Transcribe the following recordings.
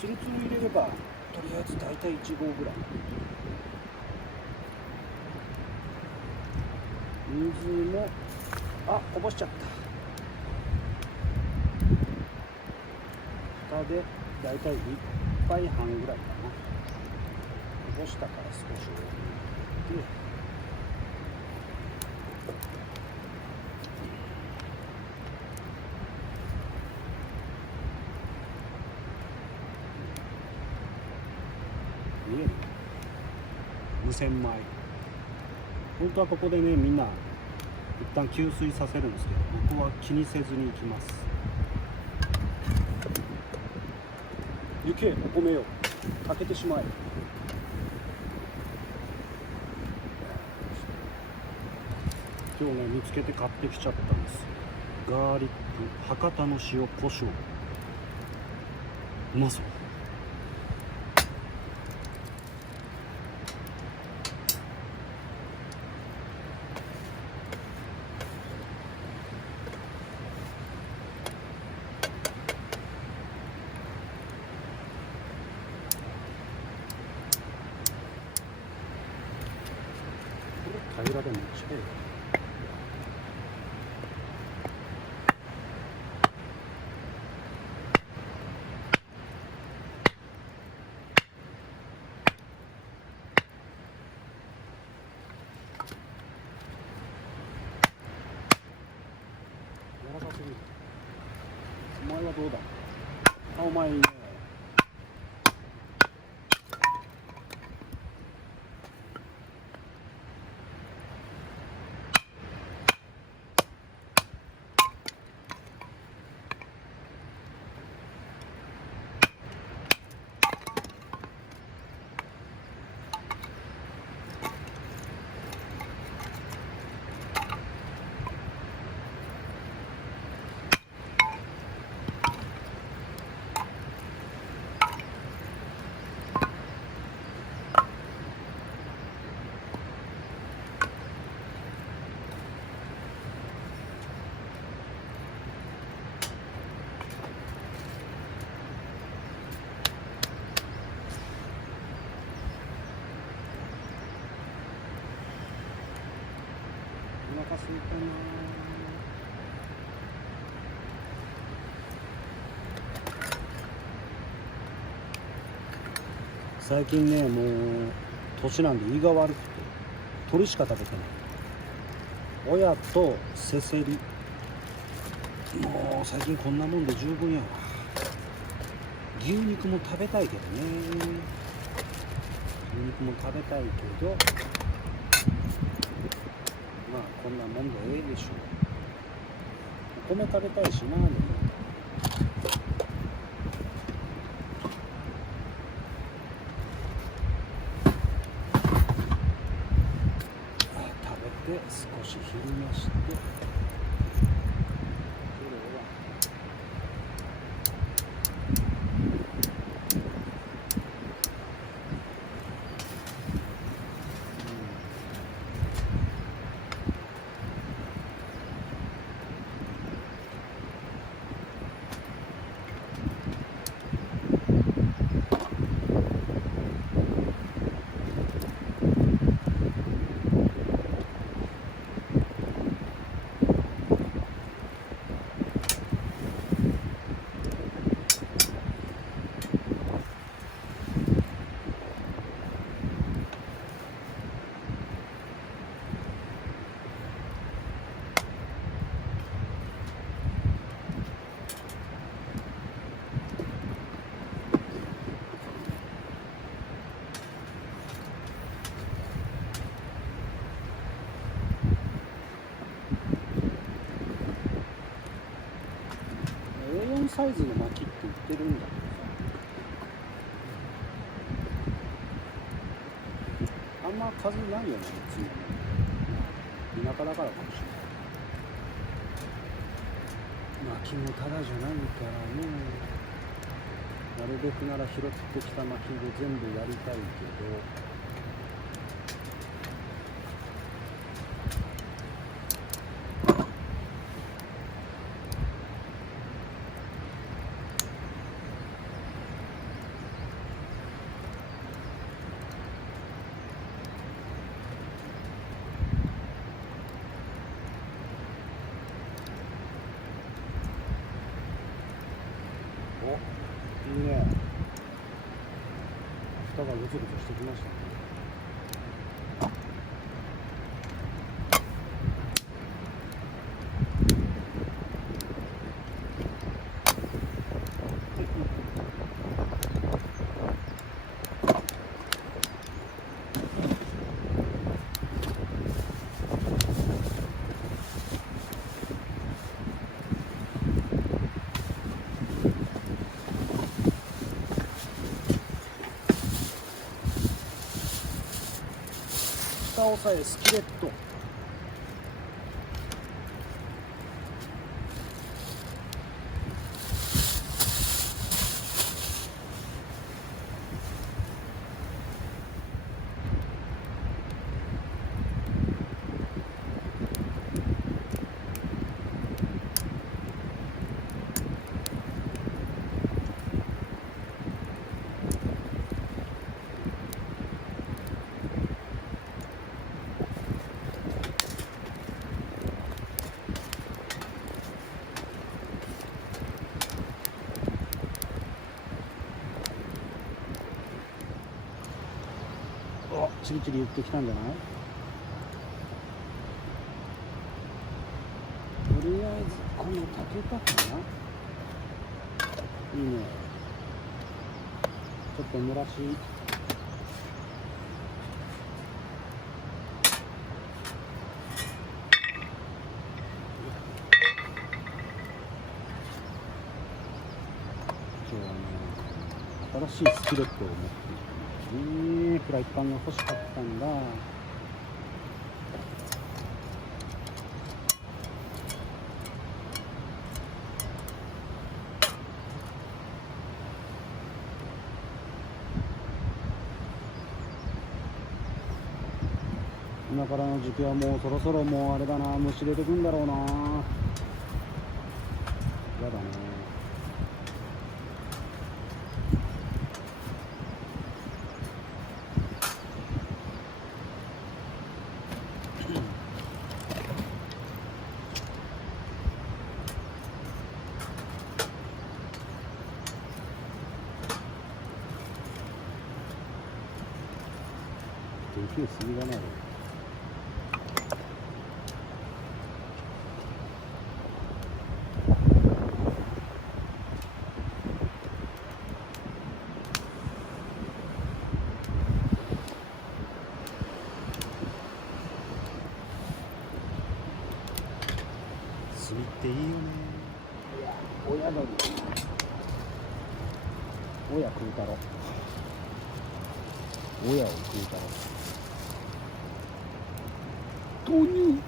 ツルツル入れればとりあえず大体1合ぐらい。水もこぼしちゃった。蓋で大体1杯半ぐらいかな。こぼしたから少し多めに入れて、見える？無洗米。本当はここでね、みんな一旦給水させるんですけど、僕は気にせずに行きます。行け、お米よ、かけてしまえ。今日ね、見つけて買ってきちゃったんですよ。ガーリック博多の塩コショウ。うまそう。平らでめっちゃいい。柔らかすぎる。お前はどうだ？お前いいね。お腹すいたな。最近ね、もう年なんで胃が悪くて鳥しか食べてない。親とせせり。もう最近こんなもんで十分やわ。牛肉も食べたいけどね。牛肉も食べたいけど、まあこんなもんでええでしょう。お米食べたいしな。でも食べて少し昼寝して、A4 サイズの薪って売ってるんだけどさ、あんま数ないよね、いつも。田舎だからかもしれない。薪もただじゃないからね。なるべくなら拾ってきた薪で全部やりたいけど、がゴツゴツしてきましたね。下押さえスキレット。チリチリ言ってきたんじゃない？とりあえずこの竹かな。いいね。ちょっと蒸らし。今日はね、新しいスキレットを持ってきたんですね。フライパンが欲しかったんだ。今からの時期はもうそろそろもうあれだな、虫出てくんだろうな。やだね。勢いすぎだな。炭っていいよね。親鳥。親食うたろ。親を食うたろ。豆乳。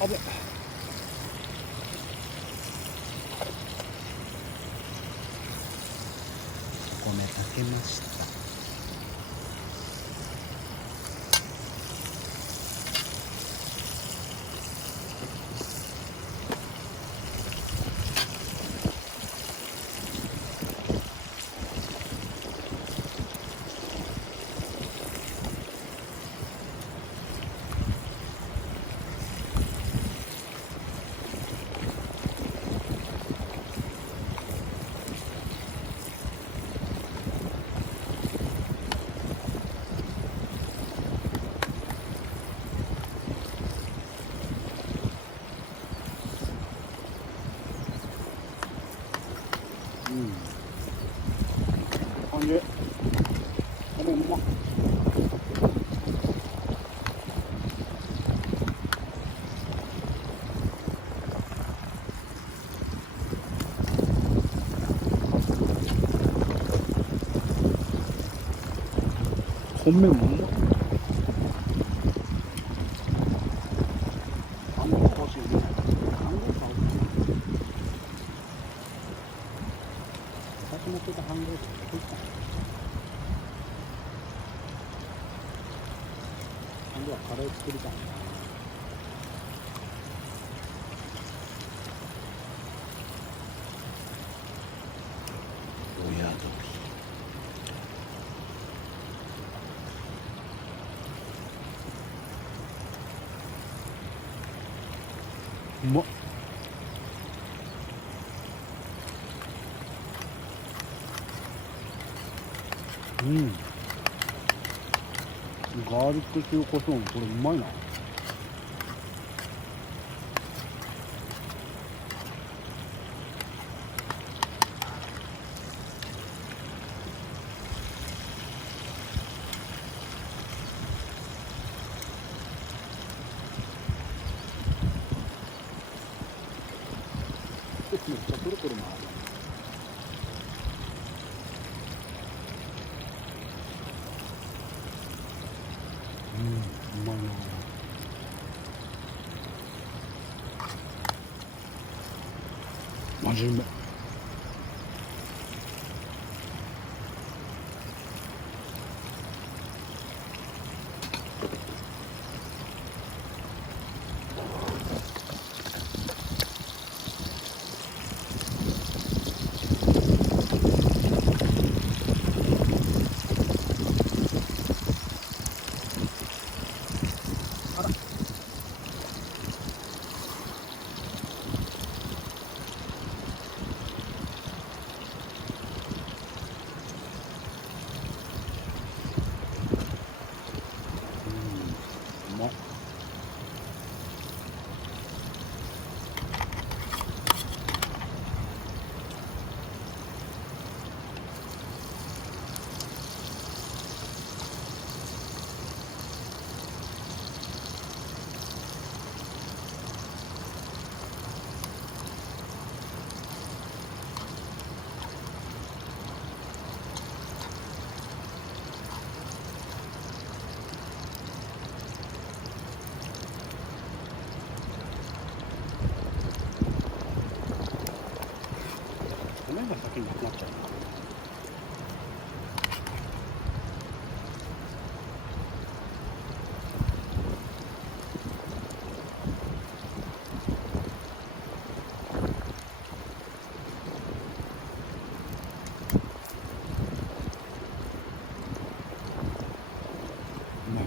あべ。お米炊けました。本面もうまい。あんま欲しいね。あんま買う。さっき持ってた半分でどこ行ったの？今度はカレー作りたいな。親鳥。うまっ。うん。ガーリック塩コショウのこれうまいな。めっちゃくるくる回る。うまいな。マジうまい。あら。うまっ。米が先になくなっちゃうな。うまい。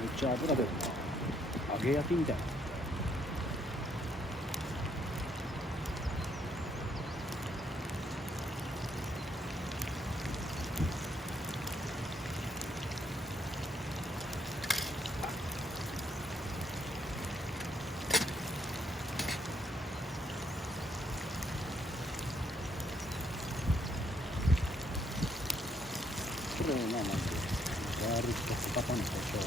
めっちゃ油出るな。揚げ焼きみたいな。まあまずワールドスパパの故障。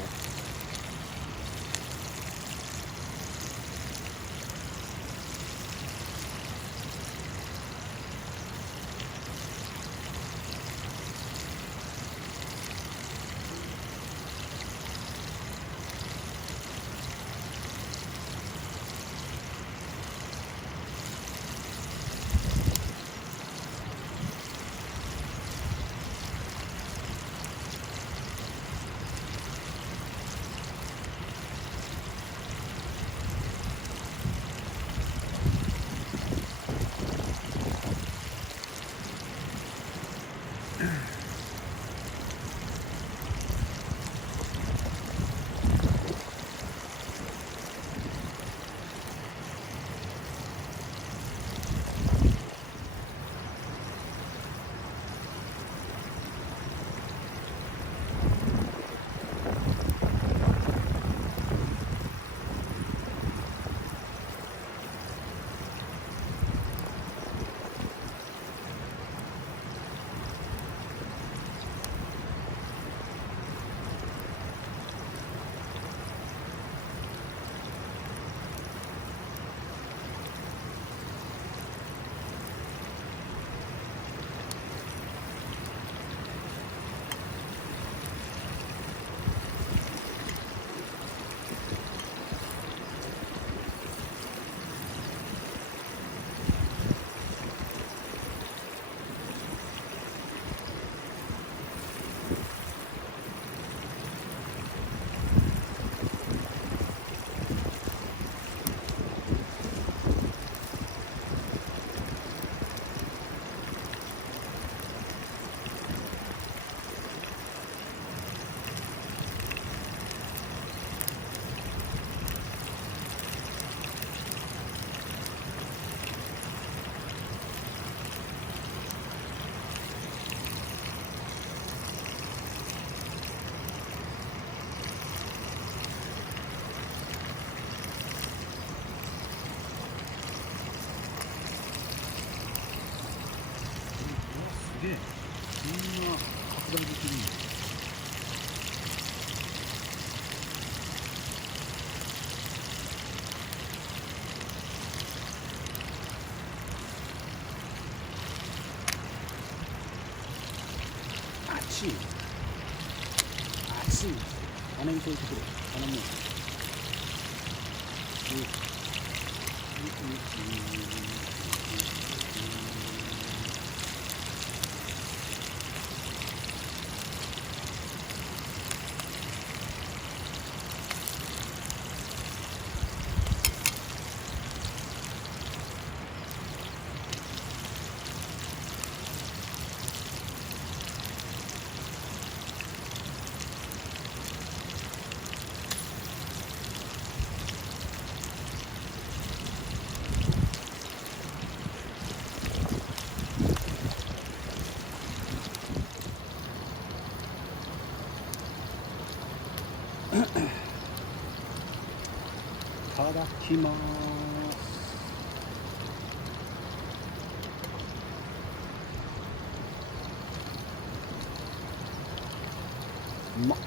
すげえ、こんな拡大できるんだ。熱い熱い。鼻に添えてくれ。鼻もいただきます。うまっ。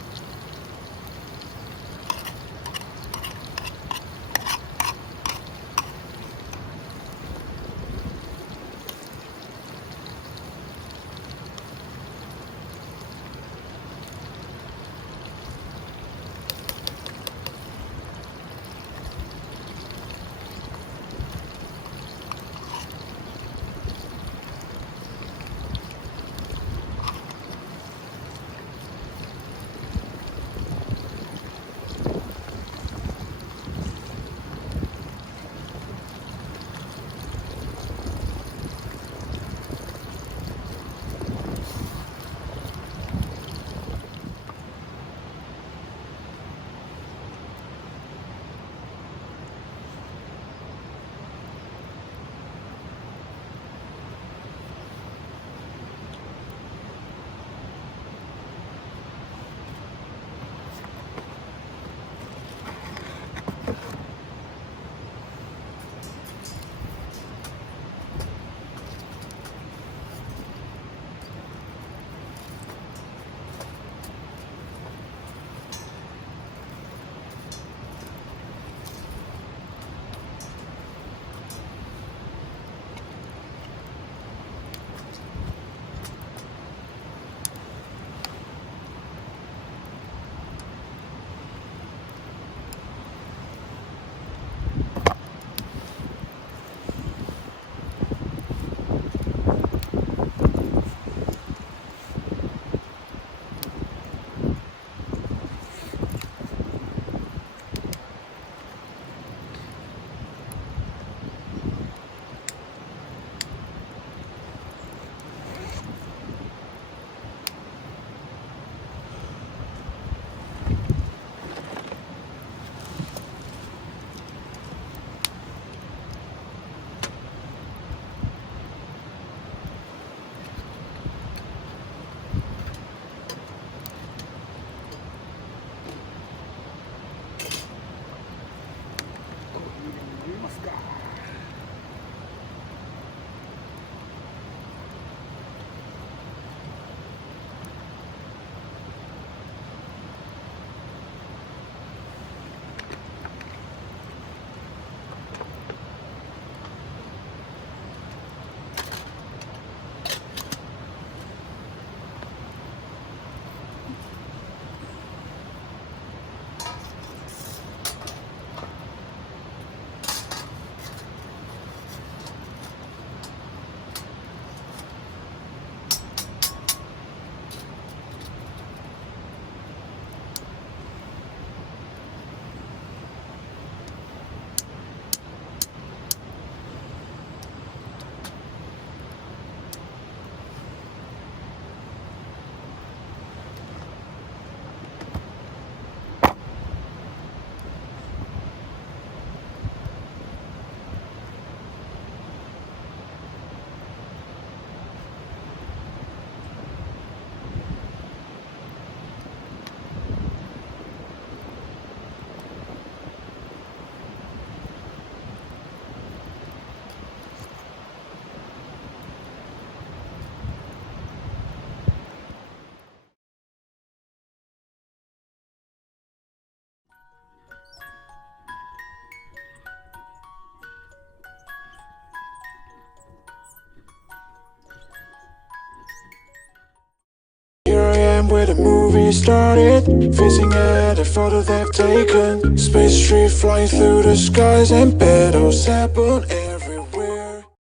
time where the movie started, facing at a photo they've taken. Space tree flying through the skies and petals happen.